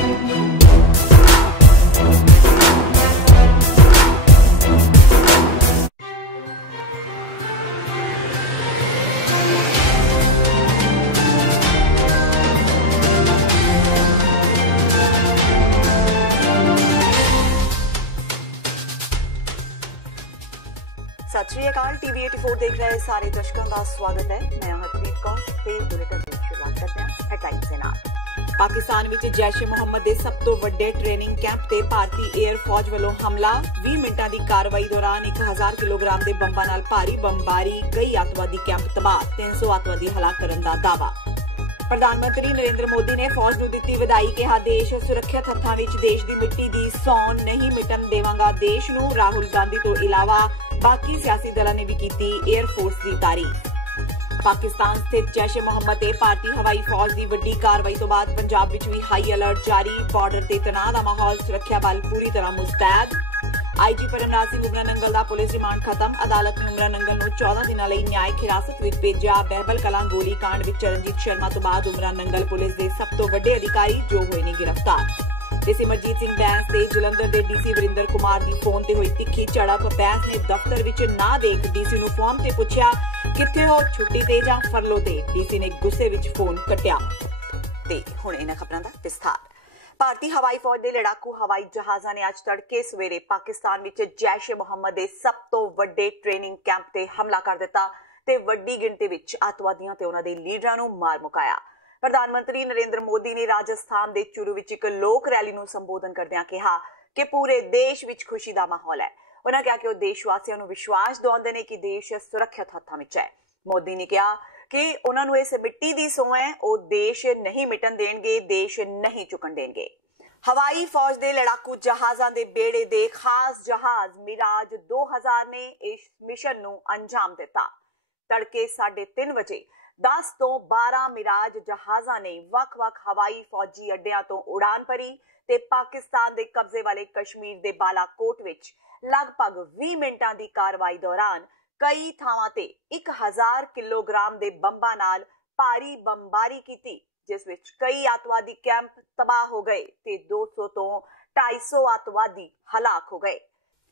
सत श्री अकाल। टीवी 84 देख रहे सारे दर्शकों का स्वागत है। मैं हरप्रीत कौर ते बुलेटिन की शुरुआत करते हैं हेडलाइंस के नाल। पाकिस्तान विच जैश ए मोहम्मद के सब तो वड्डे ट्रेनिंग कैंप ते भारतीय एयर फौज वालों हमला। 20 मिनटां दी कार्रवाई दौरान 1000 किलोग्राम के बंबां नाल भारी बमबारी। कई अतवादी कैंप तबाह। 300 अतवादी हलाक करन दा दावा। प्रधानमंत्री नरेंद्र मोदी ने फौज नूं दित्ती वधाई। कहा देश सुरक्षित हत्थां विच देश दी मिट्टी दी सौन नहीं मिटन देवांगा देश नूं। राहुल गांधी तो इलावा बाकी सियासी दलों ने भी की एयरफोर्स की तारीफ। पाकिस्तान स्थित जैश ए मोहम्मद ते भारतीय हवाई फौज की वड्डी कार्रवाई तो बाद पंजाब विच भी हाई अलर्ट जारी। बॉर्डर ते तनाव का माहौल। सुरक्षा बल पूरी तरह मुस्तैद। आईजी परमराज सिंह उमरा नंगल का पुलिस रिमांड खत्म। अदालत ने उमरा नंगल नूं 14 दिनां लई न्यायिक हिरासत विच भेजिया। बहबल कलां गोली कांड विच चरणजीत शर्मा तो बाद उमरा नंगल पुलिस के सब तो वड्डे अधिकारी जो होए ने गिरफ्तार। ते सिमरजीत सिंह बैंस ते जलंधर के डीसी वरिंदर कुमार की फोन ते हुई तिखी झड़प। बैंस ने दफ्तर विच ना देख डीसी नूं फोन ते पुछया कित्थे हो, छुट्टी ते जां फरलो ते। डीसी ने गुस्से विच फोन कट्टिया। ते हुण इन्हां खबरां दा विस्तार। भारतीय हवाई फौज के लड़ाकू हवाई जहाज़ां ने अज तड़के सवेरे पाकिस्तान विच जैश ए मोहम्मद के सब तो वड्डे ट्रेनिंग कैंप ते हमला कर दिता ते वड्डी गिणती विच अतवादियों ते उन्हां दे लीडरां नूं मार मुकाया। प्रधानमंत्री नरेंद्र मोदी ने राजस्थान के चूरू विच एक लोक रैली नूं संबोधन करदिआं कहा कि पूरे देश विच खुशी का माहौल है। उन्होंने कहा कि वो देशवासियों नूं विश्वास दिवाउंदे ने कि देश सुरक्षित हत्थां विच है। मोदी ने कहा कि उन्होंने इस मिट्टी की सौं है, वो देश नहीं मिटन देंगे, देश नहीं चुकन देंगे। हवाई फौज के लड़ाकू जहाज़ां दे बेड़े दे खास जहाज मिराज 2000 ने इस मिशन नूं अंजाम दिता। तड़के 3:30 बजे 10 तो 12 मिराज जहाज़ां ने वख-वख हवाई फौजी अड्डियां तो उड़ान भरी ते पाकिस्तान के कब्जे वाले कश्मीर के बालाकोट विच लगभग 20 मिनटां की कार्रवाई दौरान कई थावां ते 1000 किलोग्राम के बंबां नाल भारी बमबारी की, जिस विच कई अतवादी कैंप तबाह हो गए ते 200 तो 250 अतवादी हलाक हो गए।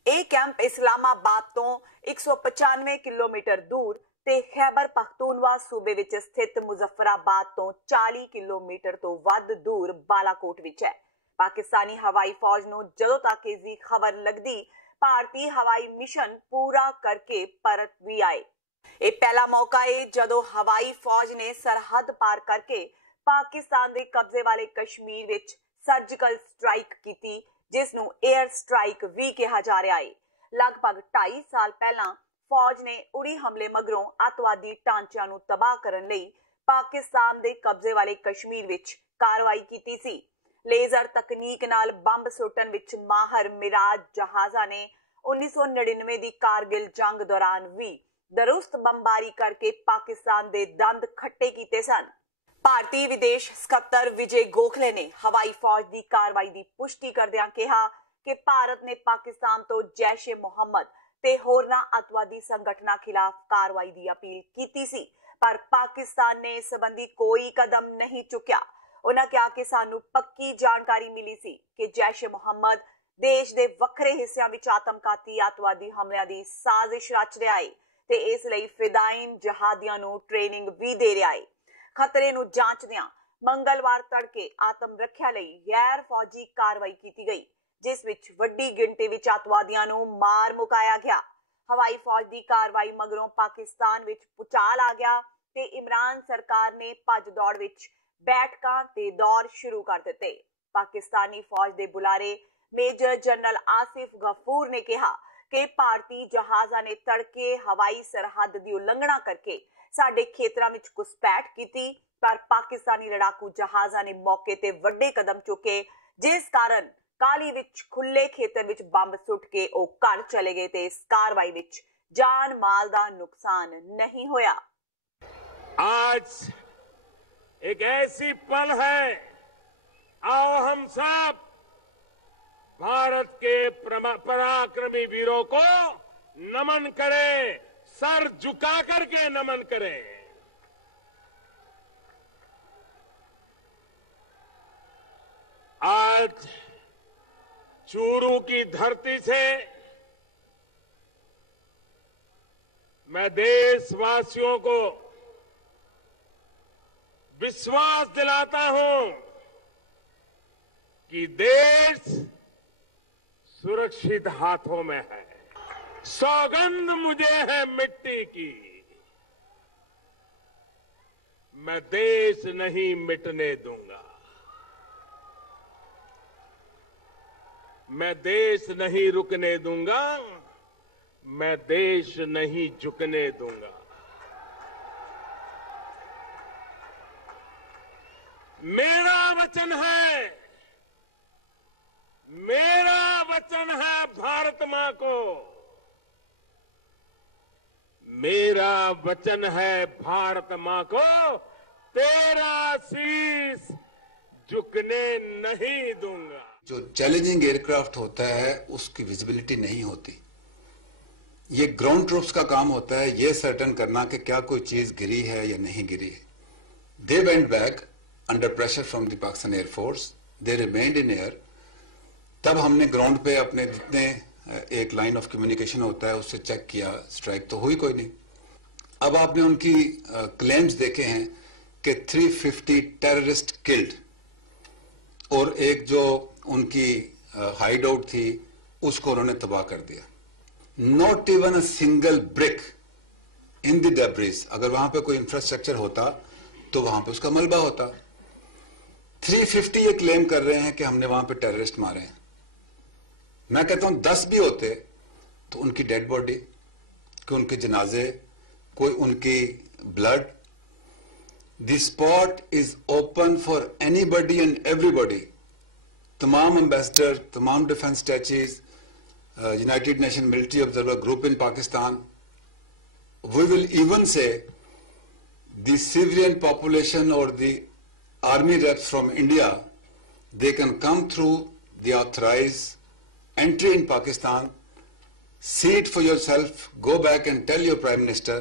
यह कैंप इस्लामाबाद तो 195 किलोमीटर दूर ते खैबर पख्तूनवा सूबे विच स्थित मुजफ्फराबाद तो 40 किलोमीटर तो वध दूर बालाकोट विच है। पाकिस्तानी हवाई फौज नूं जदों तक इसकी खबर लगदी भारतीय हवाई मिशन पूरा करके परत भी आए। यह पहला मौका है जदों हवाई फौज ने सरहद पार करके पाकिस्तान के कब्जे वाले कश्मीर विच सर्जिकल स्ट्राइक की, जिसनूं एयर स्ट्राइक भी कहा जा रहा है। लगभग 2.5 साल पहला फौज ने उड़ी हमले मगरों अतवादी ढांचिਆਂ ਨੂੰ तबाह करने ਲਈ पाकिस्तान के कब्जे वाले कश्मीर विच कार्रवाई की सी। लेजर तकनीक नाल बंब सुट्टण विच माहर मिराज जहाज़ां ने 1999 की कारगिल जंग दौरान भी दरुस्त बमबारी करके पाकिस्तान के दंद खट्टे किए सन। भारतीय विदेश सकत्तर विजय गोखले ने हवाई फौज की कार्रवाई की पुष्टि करदिआं कहा कि भारत ने पाकिस्तान तो जैश ए मोहम्मद ते होरना अतवादी संगठनां खिलाफ कार्रवाई की अपील की सी, पर पाकिस्तान ने इस संबंधी कोई कदम नहीं चुकिया। उन्होंने कहा कि सानू पक्की जानकारी मिली सी कि जैश ए मोहम्मद देश के वक्रे हिस्सों में आतमघाती अतवादी हमलों की साजिश रच रहा है ते इसलिए फिदाइन जहादियों नूं ट्रेनिंग भी दे रहा है। खतरे नूं जांचदिआं मंगलवार तड़के आतम रखिया लई गैर फौजी कार्रवाई की गई, जिस विच वड्डी गिणती विच अतवादियां नूं मार मुकाया गया। हवाई फौज की कार्रवाई मगरों पाकिस्तान विच भूचाल आ गया ते इमरान सरकार ने भज दौड़ विच बैठकां ते दौर शुरू कर दिते। पाकिस्तानी फौज के बुलारे मेजर जनरल आसिफ गफूर ने कहा कि भारतीय जहाज़ां ने तड़के हवाई सरहद की उल्लंघना करके साडे खेतरां विच घुसपैठ की, पर पाकिस्तानी लड़ाकू जहाज़ां ने मौके ते वड्डे कदम चुके, जिस कारण काली विच खुले खेतर विच बंब सुट के ओ घर चले गए ते इस कार्रवाई विच जान माल दा नुकसान नहीं होया। आज एक ऐसी पल है, आओ हम सब भारत के पराक्रमी वीरों को नमन करें, सर झुका करके नमन करें। आज आज चूरू की धरती से मैं देशवासियों को विश्वास दिलाता हूं कि देश सुरक्षित हाथों में है। सौगंध मुझे है मिट्टी की, मैं देश नहीं मिटने दूंगा, मैं देश नहीं रुकने दूंगा, मैं देश नहीं झुकने दूंगा। मेरा वचन है भारत मां को, मेरा वचन है भारत मां को, तेरा शीश झुकने नहीं दूंगा। जो चैलेंजिंग एयरक्राफ्ट होता है उसकी विजिबिलिटी नहीं होती। ये ग्राउंड ट्रूप्स का काम होता है ये सर्टन करना कि क्या कोई चीज गिरी है या नहीं गिरी है। They went back under pressure from the Pakistan air force, they remained in air. तब हमने ग्राउंड पे अपने जितने एक लाइन ऑफ कम्युनिकेशन होता है उससे चेक किया, स्ट्राइक तो हुई कोई नहीं। अब आपने उनकी क्लेम्स देखे हैं कि 350 टेररिस्ट किल्ड, और एक जो उनकी हाइड आउट थी उसको उन्होंने तबाह कर दिया। Not even a single brick in the debris. अगर वहां पे कोई इंफ्रास्ट्रक्चर होता तो वहां पे उसका मलबा होता। 350 ये क्लेम कर रहे हैं कि हमने वहां पे टेररिस्ट मारे हैं। मैं कहता हूं 10 भी होते तो उनकी डेड बॉडी, कि उनके जनाजे, कोई उनकी blood. The spot is open for anybody and everybody. तमाम एम्बेसडर, तमाम defence statues, United nation military observer group in Pakistan, we will even say the civilian population or the army reps from India, they can come through the authorized entry in Pakistan, see it for yourself, go back and tell your Prime Minister,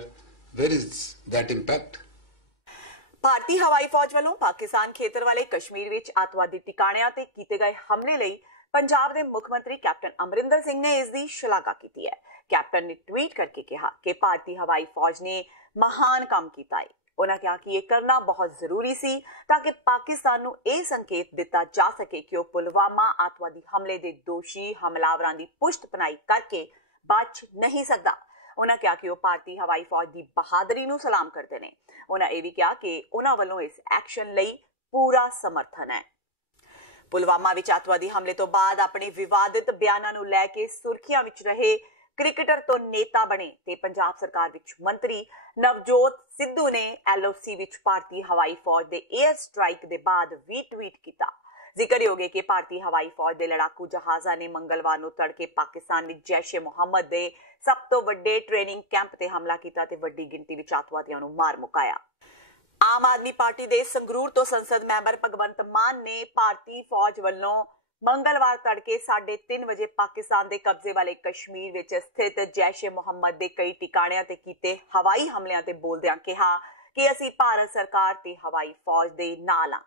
where is that impact? ਭਾਰਤੀ ਹਵਾਈ ਫੌਜ ਵੱਲੋਂ ਪਾਕਿਸਤਾਨ ਖੇਤਰ ਵਾਲੇ ਕਸ਼ਮੀਰ ਵਿੱਚ ਅੱਤਵਾਦੀ ਟਿਕਾਣਿਆਂ ਤੇ ਕੀਤੇ ਗਏ ਹਮਲੇ ਲਈ ਪੰਜਾਬ ਦੇ ਮੁੱਖ ਮੰਤਰੀ ਕੈਪਟਨ ਅਮਰਿੰਦਰ ਸਿੰਘ ਨੇ ਇਸ ਦੀ ਸ਼ਲਾਘਾ ਕੀਤੀ ਹੈ। ਕੈਪਟਨ ਨੇ ਟਵੀਟ ਕਰਕੇ ਕਿਹਾ ਕਿ ਭਾਰਤੀ ਹਵਾਈ ਫੌਜ ਨੇ ਮਹਾਨ ਕੰਮ ਕੀਤਾ ਹੈ। ਉਹਨਾਂ ਕਿਹਾ ਕਿ ਇਹ ਕਰਨਾ ਬਹੁਤ ਜ਼ਰੂਰੀ ਸੀ ਤਾਂ ਕਿ ਪਾਕਿਸਤਾਨ ਨੂੰ ਇਹ ਸੰਕੇਤ ਦਿੱਤਾ ਜਾ ਸਕੇ ਕਿ ਉਹ ਪੁਲਵਾਮਾ ਅੱਤਵਾਦੀ ਹਮਲੇ ਦੇ ਦੋਸ਼ੀ ਹਮਲਾਵਰਾਂ ਦੀ ਪੁਸ਼ਤ ਪਨਾਹੀ ਕਰਕੇ ਬਚ ਨਹੀਂ ਸਕਦਾ। ਉਹਨਾਂ ਕਿਹਾ ਕਿ ਉਹ ਭਾਰਤੀ ਹਵਾਈ ਫੌਜ ਦੀ ਬਹਾਦਰੀ ਨੂੰ ਸਲਾਮ ਕਰਦੇ ਨੇ। ਉਹਨਾਂ ਇਹ ਵੀ ਕਿਹਾ ਕਿ ਉਹਨਾਂ ਵੱਲੋਂ ਇਸ ਐਕਸ਼ਨ ਲਈ ਪੂਰਾ ਸਮਰਥਨ ਹੈ। ਪੁਲਵਾਮਾ ਵਿੱਚ ਅੱਤਵਾਦੀ ਹਮਲੇ ਤੋਂ ਬਾਅਦ ਆਪਣੇ ਵਿਵਾਦਿਤ ਬਿਆਨਾਂ ਨੂੰ ਲੈ ਕੇ ਸੁਰਖੀਆਂ ਵਿੱਚ ਰਹੇ ਕ੍ਰਿਕਟਰ ਤੋਂ ਨੇਤਾ ਬਣੇ ਤੇ ਪੰਜਾਬ ਸਰਕਾਰ ਵਿੱਚ ਮੰਤਰੀ ਨਵਜੋਤ ਸਿੱਧੂ ਨੇ LOC ਵਿੱਚ ਭਾਰਤੀ ਹਵਾਈ ਫੌਜ ਦੇ 에ਅਰ ਸਟ੍ਰਾਈਕ ਦੇ ਬਾਅਦ ਵੀ ਟਵੀਟ ਕੀਤਾ। ਜ਼ਿਕਰਯੋਗ ਹੈ ਕਿ ਭਾਰਤੀ ਹਵਾਈ ਫੌਜ ਦੇ ਲੜਾਕੂ ਜਹਾਜ਼ਾਂ ਨੇ ਮੰਗਲਵਾਰ ਨੂੰ ਤੜਕੇ ਪਾਕਿਸਤਾਨ ਵਿੱਚ ਜੈਸ਼-ਏ-ਮੁਹੰਮਦ ਦੇ ਸਭ ਤੋਂ ਵੱਡੇ ਟ੍ਰੇਨਿੰਗ ਕੈਂਪ ਤੇ ਹਮਲਾ ਕੀਤਾ ਤੇ ਵੱਡੀ ਗਿਣਤੀ ਵਿੱਚ ਅੱਤਵਾਦੀਆਂ ਨੂੰ ਮਾਰ ਮੁਕਾਇਆ। ਆਮ ਆਦਮੀ ਪਾਰਟੀ ਦੇ ਸੰਗਰੂਰ ਤੋਂ ਸੰਸਦ ਮੈਂਬਰ ਭਗਵੰਤ ਮਾਨ ਨੇ ਭਾਰਤੀ ਫੌਜ ਵੱਲੋਂ ਮੰਗਲਵਾਰ ਤੜਕੇ 3:30 ਵਜੇ ਪਾਕਿਸਤਾਨ ਦੇ ਕਬਜ਼ੇ ਵਾਲੇ ਕਸ਼ਮੀਰ ਵਿੱਚ ਸਥਿਤ ਜੈਸ਼-ਏ-ਮੁਹੰਮਦ ਦੇ ਕਈ ਟਿਕਾਣਿਆਂ ਤੇ ਕੀਤੇ ਹਵਾਈ ਹਮਲਿਆਂ ਤੇ ਬੋਲਦਿਆਂ ਕਿਹਾ ਕਿ ਅਸੀਂ ਭਾਰਤ ਸਰਕਾਰ ਤੇ ਹਵਾਈ ਫੌਜ ਦੇ ਨਾਲ ਹਾਂ।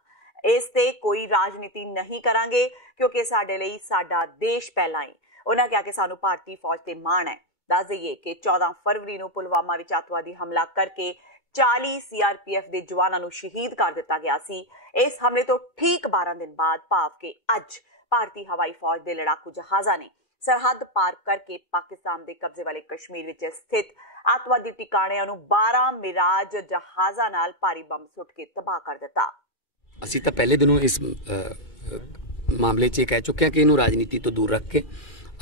ਇਸ ਤੇ ਕੋਈ ਰਾਜਨੀਤੀ ਨਹੀਂ ਕਰਾਂਗੇ ਕਿਉਂਕਿ ਸਾਡੇ ਲਈ ਸਾਡਾ ਦੇਸ਼ ਪਹਿਲਾਂ ਹੈ। ਉਹਨਾਂ ਕਿਹਾ ਕਿ ਸਾਨੂੰ ਭਾਰਤੀ ਫੌਜ ਤੇ ਮਾਣ ਹੈ। ਦੱਸ ਦਈਏ ਕਿ 14 ਫਰਵਰੀ ਨੂੰ ਪੁਲਵਾਮਾ ਵਿੱਚ ਅੱਤਵਾਦੀ ਹਮਲਾ ਕਰਕੇ 40 CRPF ਦੇ ਜਵਾਨਾਂ ਨੂੰ ਸ਼ਹੀਦ ਕਰ ਦਿੱਤਾ ਗਿਆ ਸੀ। ਇਸ ਹਮਲੇ ਤੋਂ ਠੀਕ 12 ਦਿਨ ਬਾਅਦ ਭਾਵ ਕਿ ਅੱਜ ਭਾਰਤੀ ਹਵਾਈ ਫੌਜ ਦੇ ਲੜਾਕੂ ਜਹਾਜ਼ਾਂ ਨੇ ਸਰਹੱਦ ਪਾਰ ਕਰਕੇ ਪਾਕਿਸਤਾਨ ਦੇ ਕਬਜ਼ੇ ਵਾਲੇ ਕਸ਼ਮੀਰ ਵਿੱਚ ਸਥਿਤ ਅੱਤਵਾਦੀ ਟਿਕਾਣਿਆਂ ਨੂੰ 12 ਮਿਰਾਜ ਜਹਾਜ਼ਾਂ ਨਾਲ ਭਾਰੀ ਬੰਬ ਸੁੱਟ ਕੇ ਤਬਾਹ ਕਰ ਦਿੱਤਾ। ਅਸੀਂ ਤਾਂ ਪਹਿਲੇ ਦਿਨੋਂ ਇਸ ਮਾਮਲੇ 'ਚ ਇਹ ਕਹਿ ਚੁੱਕੇ ਹਾਂ ਕਿ ਇਹਨੂੰ ਰਾਜਨੀਤੀ ਤੋਂ ਦੂਰ ਰੱਖ ਕੇ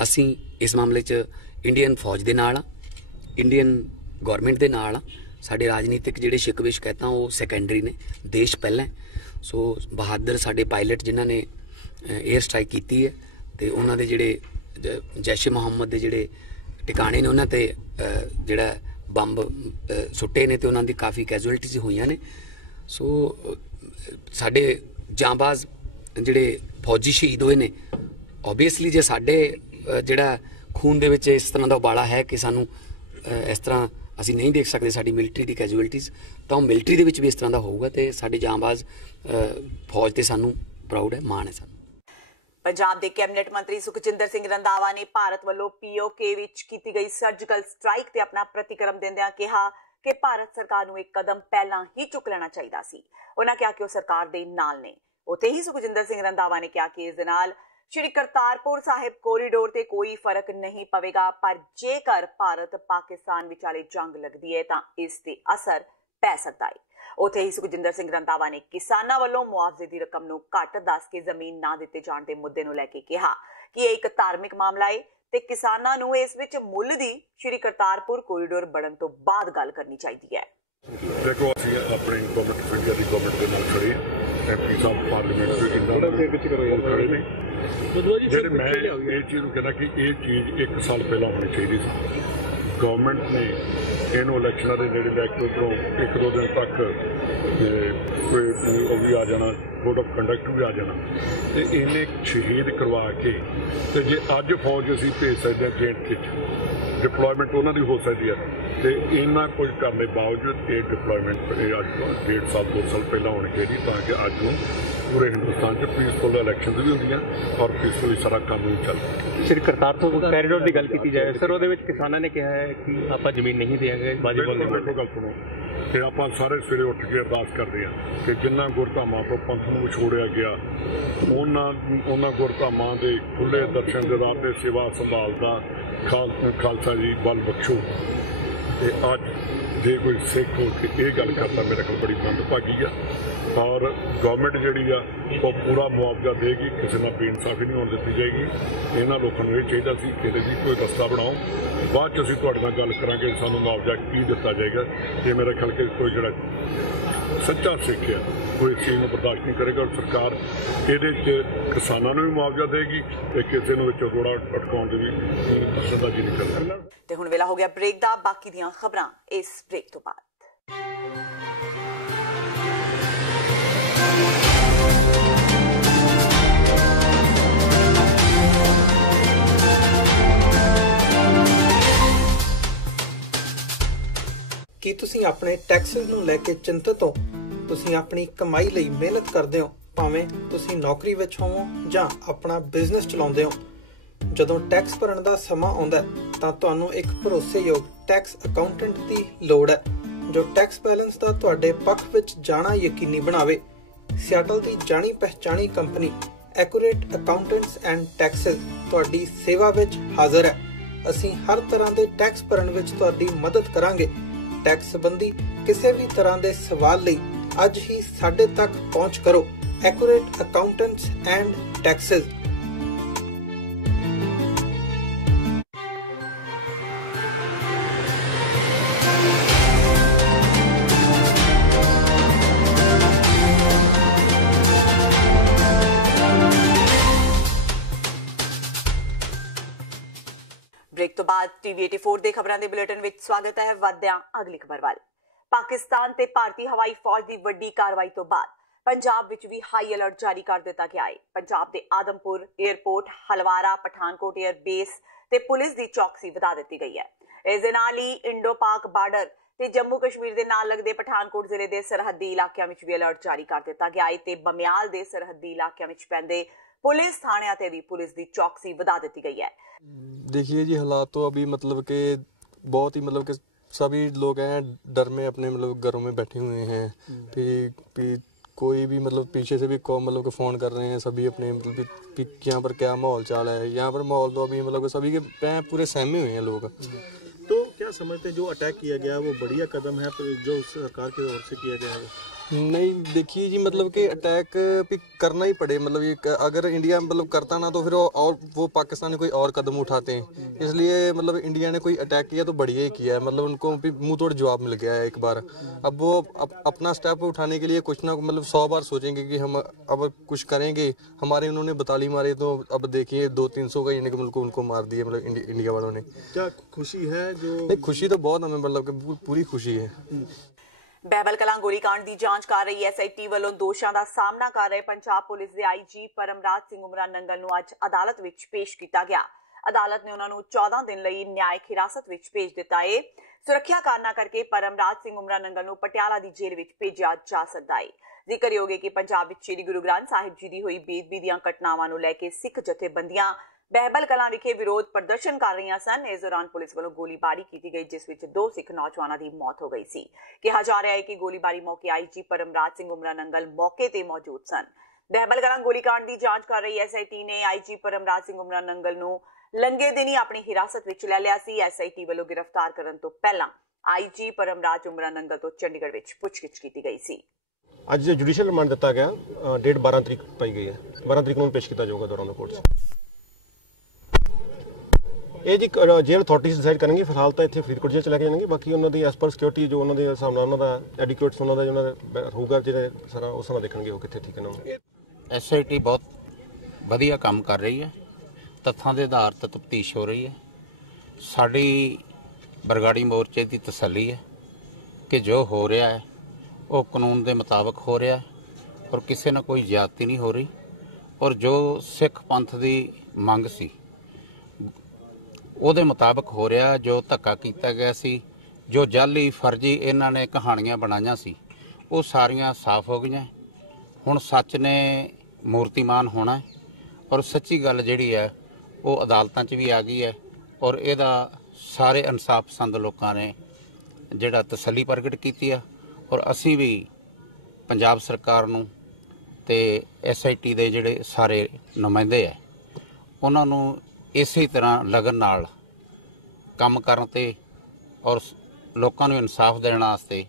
ਅਸੀਂ ਇਸ ਮਾਮਲੇ 'ਚ ਇੰਡੀਅਨ ਫੌਜ ਦੇ ਨਾਲ ਆ, ਇੰਡੀਅਨ ਗਵਰਨਮੈਂਟ ਦੇ ਨਾਲ ਆ। ਸਾਡੇ ਰਾਜਨੀਤਿਕ ਜਿਹੜੇ ਸ਼ਿਕਵੇ ਸ਼ਿਕਾਇਤਾਂ ਉਹ ਸੈਕੰਡਰੀ ਨੇ, ਦੇਸ਼ ਪਹਿਲਾਂ। ਸੋ ਬਹਾਦਰ ਸਾਡੇ ਪਾਇਲਟ ਜਿਨ੍ਹਾਂ ਨੇ 에ਅਰ ਸਟ੍ਰਾਈਕ ਕੀਤੀ ਹੈ ਤੇ ਉਹਨਾਂ ਦੇ ਜਿਹੜੇ ਜੈਸ਼-ਏ-ਮੁਹੰਮਦ ਦੇ ਜਿਹੜੇ ਟਿਕਾਣੇ ਨੇ ਉਹਨਾਂ ਤੇ ਜਿਹੜਾ ਬੰਬ ਸੁੱਟੇ ਨੇ ਤੇ ਉਹਨਾਂ ਦੀ ਕਾਫੀ ਕੈਜੁਅਲਟੀਜ਼ ਹੋਈਆਂ ਨੇ। ਸੋ ਸਾਡੇ ਜਾਂਬਾਜ਼ ਜਿਹੜੇ ਫੌਜੀ ਸ਼ਹੀਦ ਹੋਏ ਨੇ, ਓਬਵੀਅਸਲੀ ਜੇ ਸਾਡੇ ਜਿਹੜਾ ਖੂਨ ਦੇ ਵਿੱਚ ਇਸ ਤਰ੍ਹਾਂ ਦਾ ਉਬਾਲਾ ਹੈ ਕਿ ਸਾਨੂੰ ਇਸ ਤਰ੍ਹਾਂ ਅਸੀਂ ਨਹੀਂ ਦੇਖ ਸਕਦੇ ਸਾਡੀ ਮਿਲਟਰੀ ਦੀ ਕੈਜੁਅਲਟੀਜ਼, ਤਾਂ ਉਹ ਮਿਲਟਰੀ ਦੇ ਵਿੱਚ ਵੀ ਇਸ ਤਰ੍ਹਾਂ ਦਾ ਹੋਊਗਾ ਤੇ ਸਾਡੇ ਜਾਂਬਾਜ਼ ਫੌਜ ਤੇ ਸਾਨੂੰ ਪ੍ਰਾਊਡ ਹੈ, ਮਾਣ ਹੈ ਸਾਨੂੰ। पंजाब के कैबिनेट मंत्री सुखजिंदर सिंह रंधावा ने भारत वालों पीओके विच कीती गई सर्जिकल स्ट्राइक ते अपना प्रतिक्रम दिंदिआं कहा कि भारत सरकार नूं एक कदम पहलां ही चुक लेना चाहिदा सी। उन्हां कहा कि वो सरकार दे नाल ने। उत्थे ही सुखजिंदर सिंह रंधावा ने कहा कि इस दे नाल श्री करतारपुर साहिब कोरीडोर ते कोई फर्क नहीं पवेगा, पर जेकर भारत पाकिस्तान विचाले जंग लगदी है तां इस ते असर पै सकदा है। उत्थे ही सुखजिंदर सिंह रंधावा ने किसानां वालों मुआवजे की रकम नूं घट दस के जमीन ना दिते जाण दे मुद्दे नूं लैके कहा कि यह एक धार्मिक मामला है ते किसानां नूं इस विच मुੱਲ दी श्री करतारपुर कोरीडोर बनन तो बाद गल करनी चाहिदी है। देखो असीं अपनी गवर्नमेंट इंडिया की गवर्नमेंट के नाल खड़े एमपी साहब पार्लीमेंट खड़े ने ਜਿਹੜੇ मैं ये चीज़ कहना कि ये चीज़ 1 साल पहला होनी चाहिए थी। गवर्नमेंट ने इन इलैक्शनों के नेड़े लैके उधरों 1-2 दिन तक कोई भी आ जाना, कोड ऑफ कंडक्ट भी आ जाना, तो इन्हें शहीद करवा के तो जे अज फौज असीं भेज सकते हैं जेएंडके डिप्लॉयमेंट उन्होंने हो सकती है, तो इन्ना कुछ करने बावजूद ये डिप्लॉयमेंट अज 1.5 साल 2 साल पहला होनी चाहिए ताकि अज पूरे हिंदुस्तान च पीसफुल इलैक्शन भी होंदियां और पीसफुली सारा कानून चलता। श्री करतारपुर कैरीडोर की गल की जाए सर, वो किसानों ने कहा है कि आप जमीन नहीं देंगे। देखो गल सुनो कि आप सारे सवेरे उठ के अरदास करते हैं कि जिन्ना गुरधामां तो पंथ नूं छोड़िया गया उन्हां गुरधामां दे खुले दर्शन दीदार ते सेवा संभाल दा खालसा जी बल बख्शो। ते अज जे कोई सिख हो के ये गल करता मेरे को बड़ी मंदभागी आ और गवर्नमेंट जिहड़ी आ वो पूरा मुआवजा देगी, किसी नाल बेइंसाफी नहीं होने दी जाएगी। इन्हां लोकां नूं इह चाहीदा सी कि जी कोई रस्ता बनाओ, बाद च असीं तुहाडे नाल गल करांगे सानूं मुआवजा की दित्ता जाएगा। ते मेरे ख्याल के कोई जिहड़ा सच्चा सिख है कोई इस चीज़ को बर्दाश्त नहीं करेगा और सरकार ये किसानों को भी मुआवजा देगी तो किसी को रोड़ा अटकाउण की भी दखलअंदाजी नहीं करेगी। ते हुण वेला हो गया ब्रेक दा, बाकी दियां खबरां इस ब्रेक तो बाद। ਕੀ ਤੁਸੀਂ ਆਪਣੇ ਟੈਕਸਿਸ ਨੂੰ ਲੈ ਕੇ ਚਿੰਤਤ ਹੋ? ਤੁਸੀਂ ਆਪਣੀ ਕਮਾਈ ਲਈ ਮਿਹਨਤ ਕਰਦੇ ਹੋ, ਭਾਵੇਂ ਤੁਸੀਂ ਨੌਕਰੀ ਵਿੱਚ ਹੋਵੋ ਜਾਂ ਆਪਣਾ ਬਿਜ਼ਨਸ ਚਲਾਉਂਦੇ ਹੋ। ਜਦੋਂ ਟੈਕਸ ਭਰਨ ਦਾ ਸਮਾਂ ਆਉਂਦਾ ਤਾਂ ਤੁਹਾਨੂੰ ਇੱਕ ਭਰੋਸੇਯੋਗ ਟੈਕਸ ਅਕਾਊਂਟੈਂਟ ਦੀ ਲੋੜ ਹੈ ਜੋ ਟੈਕਸ ਬੈਲੈਂਸ ਦਾ ਤੁਹਾਡੇ ਪੱਖ ਵਿੱਚ ਜਾਣਾ ਯਕੀਨੀ ਬਣਾਵੇ। ਸਿਆਟਲ ਦੀ ਜਾਣੀ ਪਹਿਚਾਣੀ company accurate accountants and taxes ਤੁਹਾਡੀ ਸੇਵਾ ਵਿੱਚ ਹਾਜ਼ਰ ਹੈ। ਅਸੀਂ ਹਰ ਤਰ੍ਹਾਂ ਦੇ ਟੈਕਸ ਭਰਨ ਵਿੱਚ ਤੁਹਾਡੀ ਮਦਦ ਕਰਾਂਗੇ। ਟੈਕਸ ਸੰਬੰਧੀ ਕਿਸੇ ਵੀ ਤਰ੍ਹਾਂ ਦੇ ਸਵਾਲ ਲਈ ਅੱਜ ਹੀ ਸਾਡੇ ਤੱਕ ਪਹੁੰਚ ਕਰੋ। Accurate accountants and taxes. Break तो बाद टीवी 84 ਦੇ ਖਬਰਾਂ ਦੇ ਬੁਲੇਟਿਨ ਵਿੱਚ ਸਵਾਗਤ ਹੈ। ਵਧਦਿਆਂ ਅਗਲੀ ਖਬਰ ਵੱਲ। ਪਾਕਿਸਤਾਨ ਤੇ ਭਾਰਤੀ ਹਵਾਈ ਫੌਜ ਦੀ ਵੱਡੀ ਕਾਰਵਾਈ ਤੋਂ ਬਾਅਦ ਪੰਜਾਬ ਵਿੱਚ ਵੀ ਹਾਈ ਅਲਰਟ ਜਾਰੀ ਕਰ ਦਿੱਤਾ ਗਿਆ ਹੈ। ਪੰਜਾਬ ਦੇ Adampur airport, Halwara, Pathankot air base ਤੇ ਪੁਲਿਸ ਦੀ ਚੌਕਸੀ ਵਧਾ ਦਿੱਤੀ ਗਈ ਹੈ। ਇਸ ਦੇ ਨਾਲ ਹੀ ਇੰਡੋ ਪਾਕ ਬਾਰਡਰ ਤੇ ਜੰਮੂ ਕਸ਼ਮੀਰ ਦੇ ਨਾਲ ਲੱਗਦੇ ਪਠਾਨਕੋਟ ਜ਼ਿਲ੍ਹੇ ਦੇ ਸਰਹੱਦੀ ਇਲਾਕਿਆਂ ਵਿੱਚ ਵੀ ਅਲਰਟ ਜਾਰੀ ਕਰ ਦਿੱਤਾ ਗਿਆ ਹੈ ਤੇ ਬਮਿਆਲ ਦੇ ਸਰਹੱਦੀ ਇਲਾਕਿਆਂ ਵਿੱਚ ਪੈਂਦੇ पुलिस थाने ते भी पुलिस की चौकसी बढ़ा दी गई है। देखिए जी, हालात तो अभी मतलब कि बहुत ही मतलब कि सभी लोग हैं डर में अपने मतलब घरों में बैठे हुए हैं। फिर कोई भी मतलब पीछे से भी मतलब कि फ़ोन कर रहे हैं सभी अपने मतलब कि यहाँ पर क्या माहौल चाल है। यहाँ पर माहौल तो अभी मतलब कि सभी के पूरे सहमे हुए हैं लोग। तो क्या समझते हैं जो अटैक किया गया वो बढ़िया कदम है जो सरकार की ओर से किया गया है? नहीं देखिए जी, मतलब कि अटैक भी करना ही पड़े। मतलब ये अगर इंडिया मतलब करता ना तो फिर और वो पाकिस्तान कोई और कदम उठाते हैं। इसलिए मतलब इंडिया ने कोई अटैक किया तो बढ़िया ही किया है। मतलब उनको भी मुंह तोड़ जवाब मिल गया है एक बार। अब वो अपना स्टेप उठाने के लिए कुछ ना मतलब 100 बार सोचेंगे कि हम अब कुछ करेंगे। हमारे उन्होंने बताली मारे तो अब देखिए 200-300 का इन्हें मुल्क उनको मार दिए मतलब इंडिया वालों ने। क्या खुशी है? जो नहीं, खुशी तो बहुत हमें मतलब कि पूरी खुशी है। ਬਹਿਬਲ ਕਲਾਂ ਗੋਲੀकांड ਦੀ ਜਾਂਚ ਕਰ ਰਹੀ ਐਸਆਈਟੀ ਵੱਲੋਂ ਦੋਸ਼ਾਂ ਦਾ ਸਾਹਮਣਾ ਕਰ ਰਹੇ ਪੰਜਾਬ ਪੁਲਿਸ ਦੇ ਆਈਜੀ ਪਰਮਰਾਜ ਸਿੰਘ ਉਮਰਾ ਨੰਗਲ ਨੂੰ ਅੱਜ ਅਦਾਲਤ ਵਿੱਚ ਪੇਸ਼ ਕੀਤਾ ਗਿਆ। ਅਦਾਲਤ ਨੇ ਉਹਨਾਂ ਨੂੰ 14 ਦਿਨ ਲਈ ਨਿਆਇਕ ਹਿਰਾਸਤ ਵਿੱਚ ਭੇਜ ਦਿੱਤਾ ਹੈ। ਸੁਰੱਖਿਆ ਕਾਰਨਾਂ ਕਰਕੇ ਪਰਮਰਾਜ ਸਿੰਘ ਉਮਰਾ ਨੰਗਲ ਨੂੰ ਪਟਿਆਲਾ ਦੀ ਜੇਲ੍ਹ ਵਿੱਚ ਭੇਜਿਆ ਜਾ ਸਕਦਾ ਹੈ। ਜ਼ਿਕਰਯੋਗ ਹੈ ਕਿ ਪੰਜਾਬ ਵਿੱਚ ਸ੍ਰੀ ਗੁਰੂ ਗ੍ਰੰਥ ਸਾਹਿਬ ਜੀ ਦੀ ਹੋਈ ਬੇਅਦਬੀ ਦੀਆਂ ਘਟਨਾਵਾਂ ਨੂੰ ਲੈ ਕੇ ਸਿੱਖ ਜਥੇਬੰਦੀਆਂ ਬਹਿਬਲ ਕਲਾਂ ਵਿਖੇ ਵਿਰੋਧ ਪ੍ਰਦਰਸ਼ਨ ਕਰ ਰਹੀਆਂ ਸਨ। ਇਸ ਦੌਰਾਨ ਪੁਲਿਸ ਵੱਲੋਂ ਗੋਲੀਬਾਰੀ ਕੀਤੀ ਗਈ, ਜਿਸ ਵਿੱਚ 2 ਸਿੱਖ ਨੌਜਵਾਨਾਂ ਦੀ ਮੌਤ ਹੋ ਗਈ ਸੀ। ਕਿਹਾ ਜਾ ਰਿਹਾ ਹੈ ਕਿ ਗੋਲੀਬਾਰੀ ਮੌਕੇ ਆਈਜੀ ਪਰਮਰਾਜ ਸਿੰਘ ਉਮਰਾ ਨੰਗਲ ਮੌਕੇ ਤੇ ਮੌਜੂਦ ਸਨ। ਬਹਿਬਲ ਕਲਾਂ ਗੋਲੀकांड ਦੀ ਜਾਂਚ ਕਰ ਰਹੀ ਐਸਆਈਟੀ ਨੇ ਆਈਜੀ ਪਰਮਰਾਜ ਸਿੰਘ ਉਮਰਾ ਨੰਗਲ ਨੂੰ ਲੰਗੇ ਦਿਨ ਹੀ ਆਪਣੀ ਹਿਰਾਸਤ ਵਿੱਚ ਲੈ ਲਿਆ ਸੀ। ਐਸਆਈਟੀ ਵੱਲੋਂ ਗ੍ਰਿਫਤਾਰ ਕਰਨ ਤੋਂ ਪਹਿਲਾਂ ਆਈਜੀ ਪਰਮਰਾਜ ਉਮਰਾ ਨੰਗਲ ਤੋਂ ਚੰਡੀਗੜ੍ਹ ਵਿੱਚ ਪੁੱਛਗਿੱਛ ਕੀਤੀ ਗਈ ਸੀ। ਅੱਜ ਜੁਡੀਸ਼ੀਅਲ ਰਿਮਾਂਡ ਦਿੱਤਾ ਗਿਆ, ਡੇਟ 12 ਤਰੀਕ ਪਾਈ ਗਈ ਹੈ। 12 ਤਰੀਕ ਨੂੰ ਪੇਸ਼ ਕੀਤਾ ਜਾਊਗਾ ਦੌਰਾਨ ਕੋਰਟ 'ਚ। ਇਹ ਜੀ ਜੇਲ੍ਹ ਅਥਾਰਟੀਜ਼ ਡਿਸਾਈਡ ਕਰਨਗੇ। ਫਿਲਹਾਲ ਤਾਂ ਇੱਥੇ ਫਰੀਦਕੋਟ ਜੇਲ੍ਹ ਚ ਲੈ ਕੇ ਜਾਣਗੇ। ਬਾਕੀ ਉਹਨਾਂ ਦੀ ਐਸ ਪਰ ਸਿਕਿਉਰਿਟੀ ਜੋ ਉਹਨਾਂ ਦੇ ਹਿਸਾਬ ਨਾਲ ਉਹਨਾਂ ਦਾ ਐਡਿਕੁਏਟਸ ਉਹਨਾਂ ਦਾ ਉਹਨਾਂ ਦਾ ਹੋਊਗਾ ਜਿਹੜੇ ਸਾਰਾ ਉਸ ਨਾਲ ਦੇਖਣਗੇ ਉਹ ਕਿੱਥੇ ਠੀਕ ਹੈ ਨਾ। ਐਸਆਈਟੀ ਬਹੁਤ ਵਧੀਆ ਕੰਮ ਕਰ ਰਹੀ ਹੈ, ਤੱਥਾਂ ਦੇ ਆਧਾਰ ਤੇ ਤਫਤੀਸ਼ ਹੋ ਰਹੀ ਹੈ। ਸਾਡੀ ਬਰਗਾੜੀ ਮੋਰਚੇ ਦੀ ਤਸੱਲੀ ਹੈ ਕਿ ਜੋ ਹੋ ਰਿਹਾ ਹੈ ਉਹ ਕਾਨੂੰਨ ਦੇ ਮੁਤਾਬਕ ਹੋ ਰਿਹਾ ਹੈ ਔਰ ਕਿਸੇ ਨਾਲ ਕੋਈ ਜ਼ਿਆਦਤੀ ਨਹੀਂ ਹੋ ਰਹੀ ਔਰ ਜੋ ਸਿੱਖ ਪੰਥ ਦੀ ਮੰਗ ਸੀ ਉਹਦੇ ਮੁਤਾਬਕ ਹੋ ਰਿਹਾ। ਜੋ ਧੱਕਾ ਕੀਤਾ ਗਿਆ ਸੀ, ਜੋ ਜਾਲੀ ਫਰਜ਼ੀ ਇਹਨਾਂ ਨੇ ਕਹਾਣੀਆਂ ਬਣਾਈਆਂ ਸੀ, ਉਹ ਸਾਰੀਆਂ ਸਾਫ਼ ਹੋ ਗਈਆਂ। ਹੁਣ ਸੱਚ ਨੇ ਮੂਰਤੀਮਾਨ ਹੋਣਾ ਹੈ ਔਰ ਸੱਚੀ ਗੱਲ ਜਿਹੜੀ ਹੈ ਉਹ ਅਦਾਲਤਾਂ 'ਚ ਵੀ ਆ ਗਈ ਹੈ ਔਰ ਇਹਦਾ ਸਾਰੇ ਇਨਸਾਫ ਪਸੰਦ ਲੋਕਾਂ ਨੇ ਜਿਹੜਾ ਤਸੱਲੀ ਪ੍ਰਗਟ ਕੀਤੀ ਆ ਔਰ ਅਸੀਂ ਵੀ ਪੰਜਾਬ ਸਰਕਾਰ ਨੂੰ ਤੇ ਐਸਆਈਟੀ ਦੇ ਜਿਹੜੇ ਸਾਰੇ ਨੁਮਾਇੰਦੇ ਆ ਉਹਨਾਂ ਨੂੰ ਇਸੇ ਤਰ੍ਹਾਂ ਲਗਨ ਨਾਲ ਕੰਮ ਕਰਨ ਤੇ ਔਰ ਲੋਕਾਂ ਨੂੰ ਇਨਸਾਫ ਦੇਣ ਵਾਸਤੇ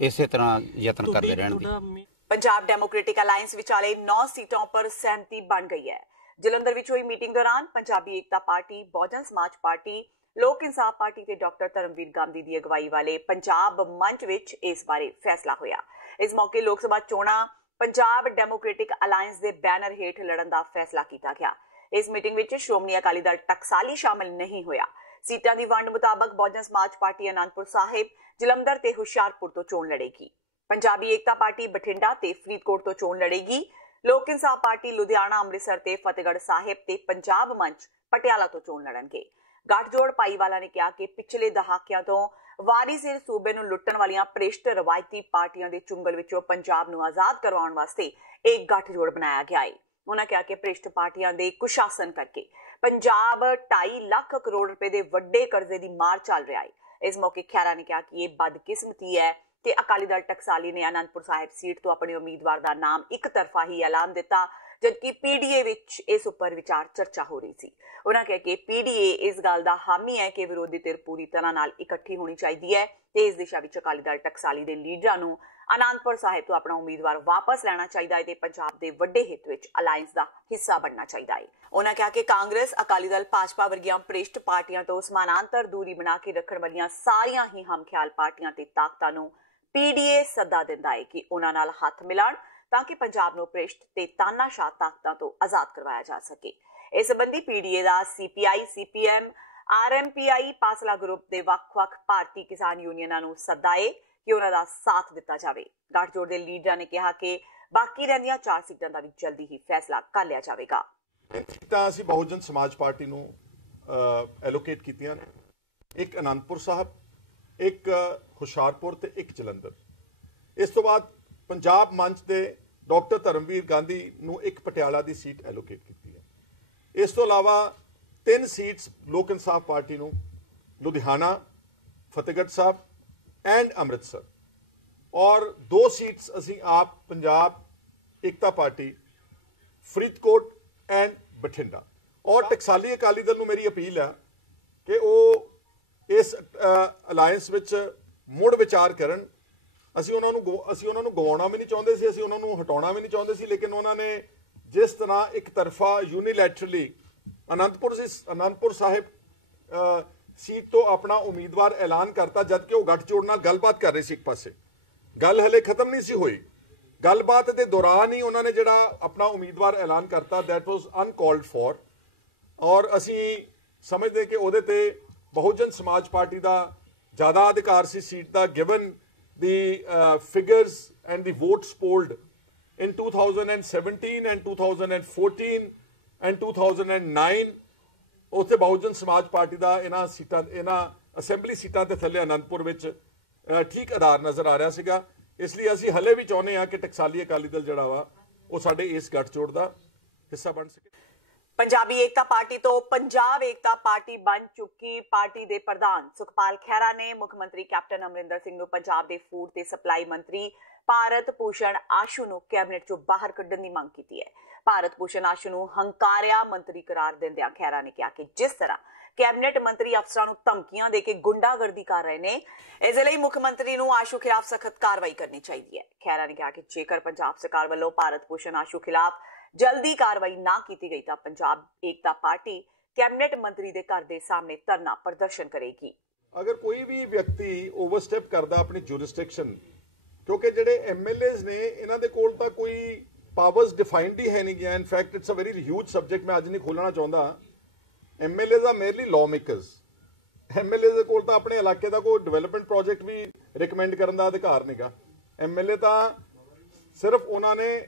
ਇਸੇ ਤਰ੍ਹਾਂ ਯਤਨ ਕਰਦੇ ਰਹਿਣਗੇ। ਪੰਜਾਬ ਡੈਮੋਕ੍ਰੈਟਿਕ ਅਲਾਇੰਸ ਵਿਚਾਲੇ 9 ਸੀਟਾਂ पर सहमति बन गई है। ਜਲੰਧਰ ਵਿੱਚ ਹੋਈ ਮੀਟਿੰਗ ਦੌਰਾਨ ਪੰਜਾਬੀ ਏਕਤਾ ਪਾਰਟੀ, ਬਹੁਜਨ ਸਮਾਜ ਪਾਰਟੀ, ਲੋਕ ਇਨਸਾਫ ਪਾਰਟੀ ਤੇ ਡਾਕਟਰ ਧਰਮਵੀਰ ਗਾਂਧੀ ਦੀ ਅਗਵਾਈ ਵਾਲੇ ਪੰਜਾਬ ਮੰਚ ਵਿੱਚ ਇਸ ਬਾਰੇ ਫੈਸਲਾ ਹੋਇਆ। ਇਸ ਮੌਕੇ ਲੋਕ ਸਭਾ ਚੋਣਾਂ ਪੰਜਾਬ ਡੈਮੋਕ੍ਰੈਟਿਕ ਅਲਾਇੰਸ ਦੇ ਬੈਨਰ ਹੇਠ ਲੜਨ ਦਾ ਫੈਸਲਾ ਕੀਤਾ ਗਿਆ। ਇਸ ਮੀਟਿੰਗ ਵਿੱਚ ਸ਼੍ਰੋਮਣੀ ਅਕਾਲੀ ਦਲ ਟਕਸਾਲੀ ਸ਼ਾਮਲ ਨਹੀਂ ਹੋਇਆ। ਸੀਟਾਂ ਦੀ ਵੰਡ ਮੁਤਾਬਕ ਬਹੁਜਨ ਸਮਾਜ ਪਾਰਟੀ ਅਨੰਦਪੁਰ ਸਾਹਿਬ, ਜਲੰਧਰ ਤੇ ਹੁਸ਼ਿਆਰਪੁਰ ਤੋਂ ਚੋਣ ਲੜੇਗੀ। ਪੰਜਾਬੀ ਏਕਤਾ ਪਾਰਟੀ ਬਠਿੰਡਾ ਤੇ ਫਰੀਦਕੋਟ ਤੋਂ ਚੋਣ ਲੜੇਗੀ। ਲੋਕ ਇਨਸਾਫ ਪਾਰਟੀ ਲੁਧਿਆਣਾ, ਅੰਮ੍ਰਿਤਸਰ ਤੇ ਫਤਿਹਗੜ੍ਹ ਸਾਹਿਬ ਤੇ ਪੰਜਾਬ ਮੰਚ ਪਟਿਆਲਾ ਤੋਂ ਚੋਣ ਲੜਨਗੇ। ਗੱਠਜੋੜ ਭਾਈਵਾਲਾ ਨੇ ਕਿਹਾ ਕਿ ਪਿਛਲੇ ਦਹਾਕਿਆਂ ਤੋਂ ਵਾਰੀ ਸਿਰ ਸੂਬੇ ਨੂੰ ਲੁੱਟਣ ਵਾਲੀਆਂ ਭ੍ਰਿਸ਼ਟ ਰਵਾਇਤੀ ਪਾਰਟੀਆਂ ਦੇ ਚੁੰਗਲ ਵਿੱਚੋਂ ਪੰਜਾਬ ਨੂੰ ਆਜ਼ਾਦ ਕਰਵਾਉਣ ਵਾਸਤੇ ਇੱਕ ਗੱਠਜੋੜ ਬਣਾਇਆ ਗਿਆ ਹੈ। ਉਹਨਾਂ ਕਿਹਾ ਕਿ ਭ੍ਰਿਸ਼ਟ ਪਾਰਟੀਆਂ ਦੇ ਕੁਸ਼ਾਸਨ ਕਰਕੇ ਪੰਜਾਬ 2.5 ਲੱਖ ਕਰੋੜ ਰੁਪਏ ਦੇ ਵੱਡੇ ਕਰਜ਼ੇ ਦੀ ਮਾਰ ਚੱਲ ਰਿਹਾ ਹੈ। ਇਸ ਮੌਕੇ ਖਹਿਰਾ ਨੇ ਕਿਹਾ ਕਿ ਇਹ ਬਦਕਿਸਮਤੀ ਹੈ ਤੇ ਅਕਾਲੀ ਦਲ ਟਕਸਾਲੀ ਨੇ ਅਨੰਦਪੁਰ ਸਾਹਿਬ ਸੀਟ ਤੋਂ ਆਪਣੇ ਉਮੀਦਵਾਰ ਦਾ ਨਾਮ ਇੱਕ ਤਰਫਾ ਹੀ ਐਲਾਨ ਦਿੱਤਾ, ਜਦਕਿ ਪੀਡੀਏ ਵਿੱਚ ਇਸ ਉੱਪਰ ਵਿਚਾਰ ਚਰਚਾ ਹੋ ਰਹੀ ਸੀ। ਉਹਨਾਂ ਕਿਹਾ ਕਿ ਪੀਡੀਏ ਇਸ ਗੱਲ ਦਾ ਹਾਮੀ ਹੈ ਕਿ ਵਿਰੋਧੀ ਧਿਰ ਪੂਰੀ ਤਰ੍ਹਾਂ ਨਾਲ ਇਕੱਠੀ ਹੋਣੀ ਚਾਹੀਦੀ ਹੈ ਤੇ ਇਸ ਦਿਸ਼ਾ ਵਿੱਚ ਅਕਾਲੀ ਦਲ ਟਕਸਾਲੀ ਦੇ ਲੀਡਰਾਂ ਨੂੰ ਅਨੰਦਪੁਰ ਸਾਹਿਬ ਤੋਂ ਆਪਣਾ ਉਮੀਦਵਾਰ ਵਾਪਸ ਲੈਣਾ ਚਾਹੀਦਾ ਹੈ ਤੇ ਪੰਜਾਬ ਦੇ ਵੱਡੇ ਹਿੱਤ ਵਿੱਚ ਅਲਾਇੰਸ ਦਾ ਹਿੱਸਾ ਬਣਨਾ ਚਾਹੀਦਾ ਹੈ। ਉਹਨਾਂ ਕਿਹਾ ਕਿ ਕਾਂਗਰਸ, ਅਕਾਲੀ ਦਲ, ਭਾਜਪਾ ਵਰਗੀਆਂ ਭ੍ਰਿਸ਼ਟ ਪਾਰਟੀਆਂ ਤੋਂ ਸਮਾਨਾਂਤਰ ਦੂਰੀ ਬਣਾ ਕੇ ਰੱਖਣ ਵਾਲੀਆਂ ਸਾਰੀਆਂ ਹੀ ਹਮਖਿਆਲ ਪਾਰਟੀਆਂ ਤੇ ਤਾਕਤਾਂ ਨੂੰ ਪੀਡੀਏ ਸੱਦਾ ਦਿੰਦਾ ਹੈ ਕਿ ਉਹਨਾਂ ਨਾਲ ਹੱਥ ਮਿਲਾਉਣ ਤਾਂ ਕਿ ਪੰਜਾਬ ਨੂੰ ਭ੍ਰਿਸ਼ਟ ਤੇ ਤਾਨਾਸ਼ਾਹ ਤਾਕਤਾਂ ਤੋਂ ਆਜ਼ਾਦ ਕਰਵਾਇਆ ਜਾ ਸਕੇ। ਇਸ ਸੰਬੰਧੀ ਪੀਡੀਏ ਦਾ CPI, CPM, RMPI, Pasla group ਦੇ ਵੱਖ-ਵੱਖ ਭਾਰਤੀ ਕਿਸਾਨ ਯੂਨੀਅਨਾਂ ਨੂੰ ਸੱਦਾ ਹੈ ਕਿ ਉਹਨਾਂ ਦਾ ਸਾਥ ਦਿੱਤਾ ਜਾਵੇ। ਗੱਠਜੋੜ ਦੇ ਲੀਡਰਾਂ ਨੇ ਕਿਹਾ ਕਿ ਬਾਕੀ ਰਹਿੰਦੀਆਂ 4 ਸੀਟਾਂ ਦਾ ਵੀ ਜਲਦੀ ਹੀ ਫੈਸਲਾ ਕਰ ਲਿਆ ਜਾਵੇਗਾ। ਸੀਟਾਂ ਅਸੀਂ ਬਹੁਜਨ ਸਮਾਜ ਪਾਰਟੀ ਨੂੰ ਐਲੋਕੇਟ ਕੀਤੀਆਂ ਨੇ, ਇੱਕ ਅਨੰਦਪੁਰ ਸਾਹਿਬ, ਇੱਕ ਹੁਸ਼ਿਆਰਪੁਰ ਤੇ ਇੱਕ ਜਲੰਧਰ। ਇਸ ਤੋਂ ਬਾਅਦ ਪੰਜਾਬ ਮੰਚ ਦੇ ਡਾਕਟਰ ਧਰਮਵੀਰ ਗਾਂਧੀ ਨੂੰ ਇੱਕ ਪਟਿਆਲਾ ਦੀ ਸੀਟ ਐਲੋਕੇਟ ਕੀਤੀ ਹੈ। ਇਸ ਤੋਂ ਇਲਾਵਾ 3 ਸੀਟਸ ਲੋਕ ਇਨਸਾਫ ਪਾਰਟੀ ਨੂੰ ਲੁਧਿਆਣਾ, ਫਤਿਹਗੜ੍ਹ ਸਾਹਿਬ ਐਂਡ ਅੰਮ੍ਰਿਤਸਰ, ਔਰ 2 ਸੀਟਸ ਅਸੀਂ ਆਪ ਪੰਜਾਬ ਏਕਤਾ ਪਾਰਟੀ ਫਰੀਦਕੋਟ ਐਂਡ ਬਠਿੰਡਾ। ਔਰ ਟਕਸਾਲੀ ਅਕਾਲੀ ਦਲ ਨੂੰ ਮੇਰੀ ਅਪੀਲ ਹੈ ਕਿ ਉਹ ਇਸ ਅਲਾਇੰਸ ਵਿੱਚ ਮੁੜ ਵਿਚਾਰ ਕਰਨ। ਅਸੀਂ ਉਹਨਾਂ ਨੂੰ ਗਵਾਉਣਾ ਵੀ ਨਹੀਂ ਚਾਹੁੰਦੇ ਸੀ, ਅਸੀਂ ਉਹਨਾਂ ਨੂੰ ਹਟਾਉਣਾ ਵੀ ਨਹੀਂ ਚਾਹੁੰਦੇ ਸੀ, ਲੇਕਿਨ ਉਹਨਾਂ ਨੇ ਜਿਸ ਤਰ੍ਹਾਂ ਇੱਕ ਤਰਫਾ ਯੂਨੀਲੈਟਰਲੀ ਅਨੰਦਪੁਰ ਸਾਹਿਬ ਸੀਟ ਤੋਂ ਆਪਣਾ ਉਮੀਦਵਾਰ ਐਲਾਨ ਕਰਤਾ, ਜਦਕਿ ਉਹ ਗੱਠਜੋੜ ਨਾਲ ਗੱਲਬਾਤ ਕਰ ਰਹੇ ਸੀ। ਇੱਕ ਪਾਸੇ ਗੱਲ ਹਲੇ ਖਤਮ ਨਹੀਂ ਸੀ ਹੋਈ, ਗੱਲਬਾਤ ਦੇ ਦੌਰਾਨ ਹੀ ਉਹਨਾਂ ਨੇ ਜਿਹੜਾ ਆਪਣਾ ਉਮੀਦਵਾਰ ਐਲਾਨ ਕਰਤਾ, ਦੈਟ ਵਾਸ ਅਨਕਾਲਡ ਫॉर। ਔਰ ਅਸੀਂ ਸਮਝਦੇ ਕਿ ਉਹਦੇ ਤੇ ਬਹੁਜਨ ਸਮਾਜ ਪਾਰਟੀ ਦਾ ਜ਼ਿਆਦਾ ਅਧਿਕਾਰ ਸੀ seat the, given the figures and the votes polled in 2017 and 2014 and 2009। ਉੱਥੇ ਬਹੁਜਨ ਸਮਾਜ ਪਾਰਟੀ ਦਾ ਇਹਨਾਂ ਅਸੈਂਬਲੀ ਸੀਟਾਂ ਦੇ ਥੱਲੇ ਅਨੰਦਪੁਰ ਵਿੱਚ ਠੀਕ ਆਧਾਰ ਨਜ਼ਰ ਆ ਰਿਹਾ ਸੀਗਾ। ਇਸ ਲਈ ਅਸੀਂ ਹਲੇ ਵੀ ਚਾਹੁੰਦੇ ਹਾਂ ਕਿ ਟਕਸਾਲੀ ਅਕਾਲੀ ਦਲ ਜਿਹੜਾ ਵਾ ਉਹ ਸਾਡੇ ਇਸ ਗੱਠਜੋੜ ਦਾ ਹਿੱਸਾ ਬਣ ਸਕੇ। ਪੰਜਾਬੀ ਏਕਤਾ ਪਾਰਟੀ ਤੋਂ ਪੰਜਾਬ ਏਕਤਾ ਪਾਰਟੀ ਬਣ ਚੁੱਕੀ ਪਾਰਟੀ ਦੇ ਪ੍ਰਧਾਨ ਸੁਖਪਾਲ ਖਹਿਰਾ ਨੇ ਮੁੱਖ ਮੰਤਰੀ ਕੈਪਟਨ ਅਮਰਿੰਦਰ ਸਿੰਘ ਨੂੰ ਪੰਜਾਬ ਦੇ ਫੂਡ ਤੇ ਸਪਲਾਈ ਮੰਤਰੀ ਭਾਰਤ ਭੂਸ਼ਣ ਆਸ਼ੂ ਨੂੰ ਕੈਬਨਿਟ ਚੋਂ ਬਾਹਰ ਕੱਢਣ ਦੀ ਮੰਗ ਕੀਤੀ ਹੈ। ਭਾਰਤ ਭੂਸ਼ਣ ਆਸ਼ੂ ਨੂੰ ਹੰਕਾਰਿਆ ਮੰਤਰੀ ਕਰਾਰ ਦਿੰਦਿਆਂ ਖਹਿਰਾ ਨੇ ਕਿਹਾ ਕਿ ਜਿਸ ਤਰ੍ਹਾਂ ਕੈਬਨਿਟ ਮੰਤਰੀ ਅਫਸਰਾਂ ਨੂੰ ਧਮਕੀਆਂ ਦੇ ਕੇ ਗੁੰਡਾਗਰਦੀ ਕਰ ਰਹੇ ਨੇ, ਇਸ ਲਈ ਮੁੱਖ ਮੰਤਰੀ ਨੂੰ ਆਸ਼ੂ ਖਿਲਾਫ ਸਖਤ ਕਾਰਵਾਈ ਕਰਨੀ ਚਾਹੀਦੀ ਹੈ। ਖਹਿਰਾ ਨੇ ਕਿਹਾ ਕਿ ਜੇਕਰ ਪੰਜਾਬ ਸਰਕਾਰ ਵੱਲੋਂ ਭਾਰਤ ਭੂਸ਼ਣ ਆਸ਼ੂ ਖਿਲਾਫ ਜਲਦੀ ਕਾਰਵਾਈ ਨਾ ਕੀਤੀ ਗਈ ਤਾਂ ਪੰਜਾਬ ਏਕਤਾ ਪਾਰਟੀ ਕੈਬਨਿਟ ਮੰਤਰੀ ਦੇ ਘਰ ਦੇ ਸਾਹਮਣੇ ਧਰਨਾ ਪ੍ਰਦਰਸ਼ਨ ਕਰੇਗੀ। ਅਗਰ ਕੋਈ ਵੀ ਵਿਅਕਤੀ ਓਵਰਸਟੈਪ ਕਰਦਾ ਆਪਣੀ ਜੁਰਿਸਡਿਕਸ਼ਨ, ਕਿਉਂਕਿ ਜਿਹੜੇ ਐਮਐਲਏਜ਼ ਨੇ ਇਹਨਾਂ ਦੇ ਕੋਲ ਤਾਂ ਕੋਈ ਪਾਵਰਸ ਡਿਫਾਈਨਡ ਹੀ ਹੈ ਨਹੀਂ ਗਿਆ। In fact it's a very huge subject, ਮੈਂ ਅੱਜ ਨਹੀਂ ਖੋਲਣਾ ਚਾਹੁੰਦਾ। MLAs are merely law makers. MLA ਦੇ ਕੋਲ ਤਾਂ ਆਪਣੇ ਇਲਾਕੇ ਦਾ ਕੋਈ ਡਿਵੈਲਪਮੈਂਟ ਪ੍ਰੋਜੈਕਟ ਵੀ ਰਿਕਮੈਂਡ ਕਰਨ ਦਾ ਅਧਿਕਾਰ ਨਹੀਂਗਾ। ਐਮਐਲਏ ਤਾਂ ਸਿਰਫ ਉਹਨਾਂ ਨੇ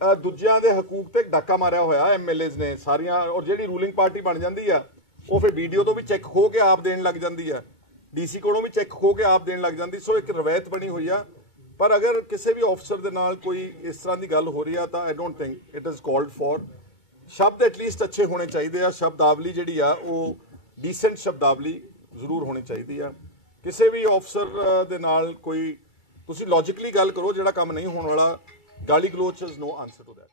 ਦੂਜਿਆਂ ਦੇ ਹਕੂਕ ਤੇ ਡਾਕਾ ਮਾਰਿਆ ਹੋਇਆ ਐਮਐਲਏਜ਼ ਨੇ ਸਾਰੀਆਂ। ਔਰ ਜਿਹੜੀ ਰੂਲਿੰਗ ਪਾਰਟੀ ਬਣ ਜਾਂਦੀ ਆ ਉਹ ਫਿਰ ਵੀਡੀਓ ਤੋਂ ਵੀ ਚੈੱਕ ਖੋ ਕੇ ਆਪ ਦੇਣ ਲੱਗ ਜਾਂਦੀ ਆ, ਡੀਸੀ ਕੋਲੋਂ ਵੀ ਚੈੱਕ ਖੋ ਕੇ ਆਪ ਦੇਣ ਲੱਗ ਜਾਂਦੀ। ਸੋ ਇੱਕ ਰਵਾਇਤ ਬਣੀ ਹੋਈ ਆ। ਪਰ ਅਗਰ ਕਿਸੇ ਵੀ ਅਫਸਰ ਦੇ ਨਾਲ ਕੋਈ ਇਸ ਤਰ੍ਹਾਂ ਦੀ ਗੱਲ ਹੋ ਰਹੀ ਆ ਤਾਂ I don't think it is called for. ਸ਼ਬਦ ਐਟਲੀਸਟ ਅੱਛੇ ਹੋਣੇ ਚਾਹੀਦੇ ਆ। ਸ਼ਬਦਾਵਲੀ ਜਿਹੜੀ ਆ ਉਹ ਡੀਸੈਂਟ ਸ਼ਬਦਾਵਲੀ ਜ਼ਰੂਰ ਹੋਣੀ ਚਾਹੀਦੀ ਆ। ਕਿਸੇ ਵੀ ਅਫਸਰ ਦੇ ਨਾਲ ਕੋਈ ਤੁਸੀਂ ਲੌਜੀਕਲੀ ਗੱਲ ਕਰੋ, ਜਿਹੜਾ ਕੰਮ ਨਹੀਂ ਹੋਣ ਵਾਲਾ ਗਾਲੀ ਗਲੋਚ is no answer to that.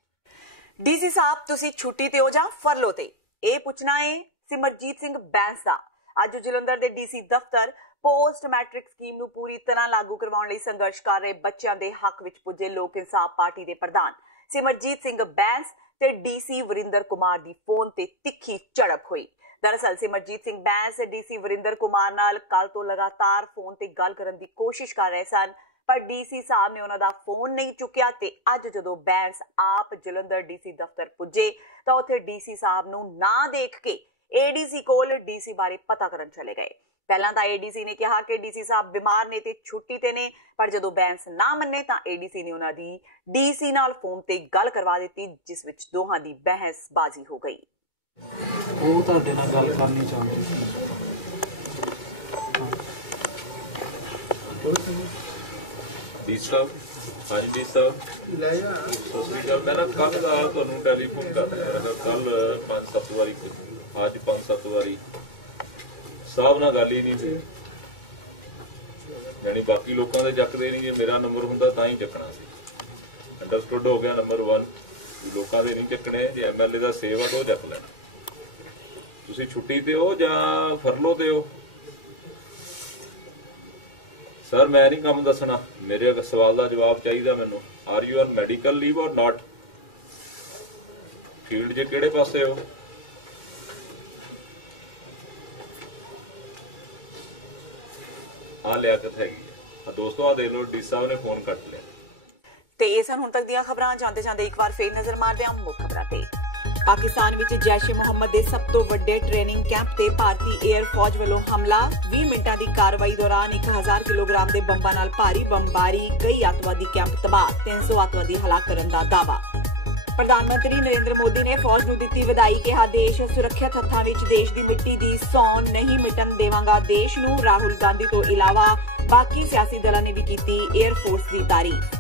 DC ਸਾਹਿਬ ਤੁਸੀਂ ਛੁੱਟੀ ਤੇ ਹੋ ਜਾਂ ਫਰਲੋ ਤੇ, ਇਹ ਪੁੱਛਣਾ ਹੈ ਸਿਮਰਜੀਤ ਸਿੰਘ ਬੈਂਸ ਦਾ। ਅੱਜ ਜਲੰਧਰ ਦੇ ਡੀਸੀ ਦਫ਼ਤਰ ਪੋਸਟ ਮੈਟ੍ਰਿਕ ਸਕੀਮ ਨੂੰ ਪੂਰੀ ਤਰ੍ਹਾਂ ਲਾਗੂ ਕਰਵਾਉਣ ਲਈ ਸੰਘਰਸ਼ ਕਰ ਰਹੇ ਬੱਚਿਆਂ ਦੇ ਹੱਕ ਵਿੱਚ ਪੁੱਜੇ ਲੋਕ ਇਨਸਾਫ ਪਾਰਟੀ ਦੇ ਪ੍ਰਧਾਨ ਸਿਮਰਜੀਤ ਸਿੰਘ ਬੈਂਸ ਤੇ ਡੀਸੀ ਵਰਿੰਦਰ ਕੁਮਾਰ ਦੀ ਫੋਨ ਤੇ ਤਿੱਖੀ ਝੜਪ ਹੋਈ। ਦਰਅਸਲ ਸਿਮਰਜੀਤ ਸਿੰਘ ਬੈਂਸ ਡੀਸੀ ਵਰਿੰਦਰ ਕੁਮਾਰ ਨਾਲ ਕੱਲ ਤੋਂ ਲਗਾਤਾਰ ਫੋਨ ਤੇ ਗੱਲ ਕਰਨ ਦੀ ਕੋਸ਼ਿਸ਼ ਕਰ ਰਹੇ ਸਨ, ਪਰ ਡੀਸੀ ਸਾਹਿਬ ਨੇ ਉਹਨਾਂ ਦਾ ਫੋਨ ਨਹੀਂ ਚੁੱਕਿਆ ਤੇ ਅੱਜ ਜਦੋਂ ਬੈਂਸ ਆਪ ਜਲੰਧਰ ਡੀਸੀ ਦਫ਼ਤਰ ਪੁੱਜੇ ਤਾਂ ਉੱਥੇ ਡੀਸੀ ਸਾਹਿਬ ਨੂੰ ਨਾ ਦੇਖ ਕੇ ਏਡੀਸੀ ਕੋਲ ਡੀਸੀ ਬਾਰੇ ਪਤਾ ਕਰਨ ਚਲੇ ਗਏ। ਪਹਿਲਾਂ ਤਾਂ ਏਡੀਸੀ ਨੇ ਕਿਹਾ ਕਿ ਡੀਸੀ ਸਾਹਿਬ ਬਿਮਾਰ ਨੇ ਤੇ ਛੁੱਟੀ ਤੇ ਨੇ, ਪਰ ਜਦੋਂ ਬੈਂਸ ਨਾ ਮੰਨੇ ਤਾਂ ਏਡੀਸੀ ਨੇ ਉਹਨਾਂ ਦੀ ਡੀਸੀ ਨਾਲ ਫੋਨ ਤੇ ਗੱਲ ਕਰਵਾ ਦਿੱਤੀ, ਜਿਸ ਵਿੱਚ ਦੋਹਾਂ ਦੀ ਬਹਿਸਬਾਜ਼ੀ ਹੋ ਗਈ। ਉਹ ਤੁਹਾਡੇ ਨਾਲ ਗੱਲ ਕਰਨੀ ਚਾਹੁੰਦੇ ਸੀ। ਡੀ ਸਾਹਿਬ, ਹਾਂਜੀ ਡੀ ਸਾਹਿਬ, ਸਤਿ ਸ਼੍ਰੀ ਅਕਾਲ। ਮੈਂ ਨਾ ਕੱਲ੍ਹ ਦਾ ਤੁਹਾਨੂੰ ਟੈਲੀਫੋਨ ਕਰ ਰਿਹਾ, ਕੱਲ 5-7 ਵਾਰੀ, ਅੱਜ 5-7 ਵਾਰੀ ਸਾਹਿਬ ਨਾਲ ਗੱਲ ਹੀ ਨਹੀਂ ਸੀ। ਯਾਨੀ ਬਾਕੀ ਲੋਕਾਂ ਦੇ ਚੱਕਦੇ ਨਹੀਂ, ਜੇ ਮੇਰਾ ਨੰਬਰ ਹੁੰਦਾ ਤਾਂ ਹੀ ਚੱਕਣਾ ਸੀ। ਅੰਡਰਸਟੂਡ ਹੋ ਗਿਆ। ਨੰਬਰ 1 ਲੋਕਾਂ ਦੇ ਨਹੀਂ ਚੱਕਣੇ, ਜੇ ਐਮਐਲਏ ਦਾ ਸੇਵਾ ਤਾਂ ਉਹ ਚੱਕ ਲੈਣਾ। ਤੁਸੀਂ ਛੁੱਟੀ ਤੇ ਹੋ ਜਾਂ ਫਰਲੋ ਤੇ ਹੋ? ਸਰ ਮੈਂ ਨਹੀਂ ਕੰਮ ਦੱਸਣਾ, ਮੇਰੇ ਸਵਾਲ ਦਾ ਜਵਾਬ ਚਾਹੀਦਾ ਮੈਨੂੰ। Are you on medical leave ਔਰ ਨਾਟ? ਫੀਲਡ 'ਚ ਕਿਹੜੇ ਪਾਸੇ ਹੋ? ਆ ਲਿਆਕਤ ਹੈਗੀ ਹੈ ਦੋਸਤੋ। ਆ ਦੇਖ ਲਓ ਡੀ ਸਾਹਿਬ ਨੇ ਫੋਨ ਕੱਟ ਲਿਆ। ਤੇ ਇਹ ਸਨ ਹੁਣ ਤੱਕ ਦੀਆਂ ਖਬਰਾਂ। ਜਾਂਦੇ ਜਾਂਦੇ ਇੱਕ ਵਾਰ ਫੇਰ ਨਜ਼ਰ ਮਾਰਦੇ ਹਾਂ ਮੁੱਖ ਖਬਰਾਂ ਤੇ। ਪਾਕਿਸਤਾਨ ਵਿੱਚ ਜੈਸ਼-ਏ-ਮੁਹੰਮਦ ਦੇ ਸਭ ਤੋਂ ਵੱਡੇ ਟ੍ਰੇਨਿੰਗ ਕੈਂਪ ਤੇ ਭਾਰਤੀ 에ਅਰ ਫੌਜ ਵੱਲੋਂ ਹਮਲਾ। 20 ਮਿੰਟਾਂ ਦੀ ਕਾਰਵਾਈ ਦੌਰਾਨ 1000 ਕਿਲੋਗ੍ਰਾਮ ਦੇ ਬੰਬਾਂ ਨਾਲ ਭਾਰੀ ਬੰਬਾਰੀ, ਕਈ ਅੱਤਵਾਦੀ ਕੈਂਪ ਤਬਾਹ, 300 ਅੱਤਵਾਦੀ ਹਲਾਕ ਕਰਨ ਦਾ ਦਾਅਵਾ। ਪ੍ਰਧਾਨ ਮੰਤਰੀ ਨਰਿੰਦਰ ਮੋਦੀ ਨੇ ਫੌਜ ਨੂੰ ਦਿੱਤੀ ਵਧਾਈ, ਕਿਹਾ ਦੇਸ਼ ਸੁਰੱਖਿਅਤ ਹੱਥਾਂ ਵਿੱਚ, ਦੇਸ਼ ਦੀ ਮਿੱਟੀ ਦੀ ਸੌਣ ਨਹੀਂ ਮਿਟਣ ਦੇਵਾਂਗਾ ਦੇਸ਼ ਨੂੰ। ਰਾਹੁਲ ਗਾਂਧੀ ਤੋਂ ਇਲਾਵਾ ਬਾਕੀ ਸਿਆਸੀ ਦਲਾਂ ਨੇ ਵੀ ਕੀਤੀ 에ਅਰ ਫੋਰਸ ਦੀ ਤਾਰੀਫ।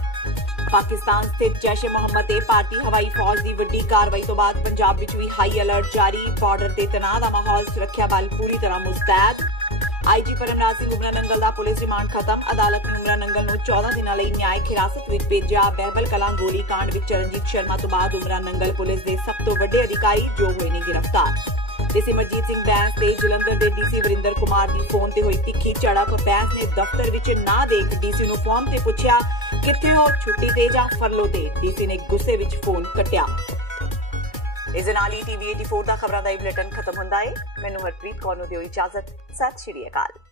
ਪਾਕਿਸਤਾਨ ਸਥਿਤ ਜੈਸ਼-ਏ-ਮੁਹੰਮਦ ਤੇ ਭਾਰਤੀ ਹਵਾਈ ਫੌਜ ਦੀ ਵੱਡੀ ਕਾਰਵਾਈ ਤੋਂ ਬਾਅਦ ਪੰਜਾਬ ਵਿੱਚ ਵੀ ਹਾਈ ਅਲਰਟ ਜਾਰੀ। ਬਾਰਡਰ ਤੇ ਤਣਾਅ ਦਾ ਮਾਹੌਲ, ਸੁਰੱਖਿਆ ਬਲ ਪੂਰੀ ਤਰ੍ਹਾਂ ਮੁਸਤੈਦ। ਆਈਜੀ ਪਰਮਨਾਥ ਸਿੰਘ ਉਮਰਾ ਨੰਗਲ ਦਾ ਪੁਲਿਸ ਰਿਮਾਂਡ ਖਤਮ। ਅਦਾਲਤ ਨੇ ਉਮਰਾ ਨੰਗਲ ਨੂੰ 14 ਦਿਨਾਂ ਲਈ ਨਿਆਇਕ ਹਿਰਾਸਤ ਵਿੱਚ ਭੇਜਿਆ। ਬਹਿਬਲ ਕਲਾਂ ਗੋਲੀ ਕਾਂਡ ਵਿੱਚ ਚਰਨਜੀਤ ਸ਼ਰਮਾ ਤੋਂ ਬਾਅਦ ਉਮਰਾ ਨੰਗਲ ਪੁਲਿਸ ਦੇ ਸਭ ਤੋਂ ਵੱਡੇ ਅਧਿਕਾਰੀ ਜੋ ਹੋਏ ਨੇ ਗ੍ਰਿਫਤਾਰ। ਤੇ ਸਿਮਰਜੀਤ ਸਿੰਘ ਬੈਂਸ ਤੇ ਜਲੰਧਰ ਦੇ ਡੀਸੀ ਵਰਿੰਦਰ ਕੁਮਾਰ ਦੀ ਫੋਨ ਤੇ ਹੋਈ ਤਿੱਖੀ ਝੜਪ। ਬੈਂਸ ਨੇ ਦਫ਼ਤਰ ਵਿੱਚ ਨਾ ਦੇਖ ਡੀਸੀ ਨੂੰ ਫੋਨ ਤੇ ਪੁੱਛਿਆ ਕਿੱਥੇ ਹੋ, ਛੁੱਟੀ ਤੇ ਜਾਂ ਫਰਲੋ ਤੇ। ਡੀਸੀ ਨੇ ਗੁੱਸੇ ਵਿੱਚ ਫੋਨ ਕੱਟਿਆ। ਇਸ ਦੇ ਨਾਲ ਹੀ TV 84 ਦਾ ਖਬਰਾਂ ਦਾ ਇਹ ਬੁਲੇਟਿਨ ਖਤਮ ਹੁੰਦਾ ਹੈ। ਮੈਨੂੰ ਹਰਪ੍ਰੀਤ ਕੌਰ ਨੂੰ ਦਿਓ ਇਜਾਜ਼ਤ। ਸਤਿ ਸ਼੍ਰੀ ਅਕਾਲ।